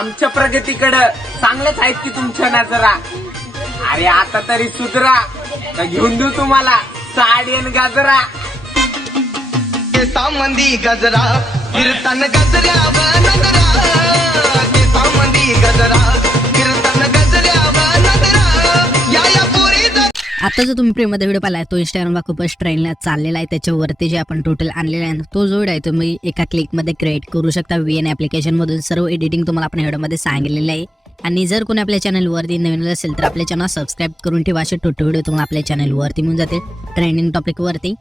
आमच्या प्रगतीकडे चांगल्याच आहेत की तुमच्या नजरा. अरे आता तरी सुधरा, तर घेऊन देऊ तुम्हाला साडी आणि गाजरा. केसामंदी गजरा कीर्तन गजऱ्यावर नजरा, केसामंदी गजरा कीर्तन गजऱ्यावर नजरा. या पोरी आता जो तुम्ही प्रेममध्ये व्हिडिओ पाहिलाय तो इंस्टाग्रामला खूपच ट्रेंडला चाललेला आहे. त्याच्यावरती जे आपण टोटल आणलेला आहे तो जो व्हिडिओ आहे तुम्ही एका क्लिकमध्ये क्रिएट करू शकता. VN ॲप्लिकेशनमधून सर्व एडिटिंग तुम्हाला आपण व्हिडिओमध्ये सांगितलेलं आहे. आणि जर कोणी आपल्या चॅनलवरती नवीन असेल तर आपल्या चॅनल सबस्क्राईब करून ठेवा. असे टोटल व्हिडिओ तुम्हाला आपल्या चॅनलवरती मिळून जातील ट्रेंडिंग टॉपिकवरती.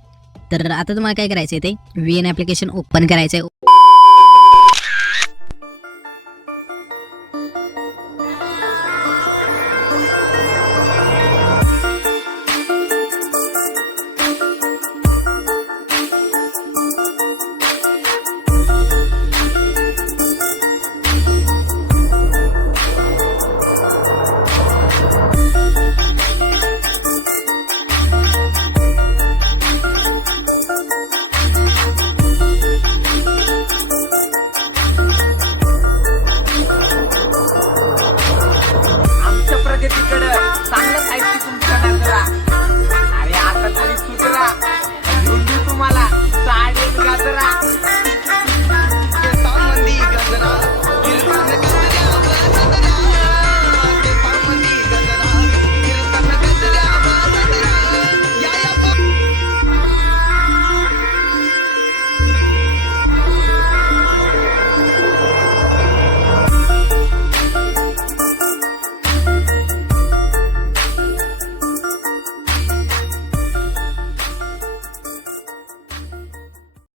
तर आता तुम्हाला काय करायचं आहे ते VN ॲप्लिकेशन ओपन करायचं आहे.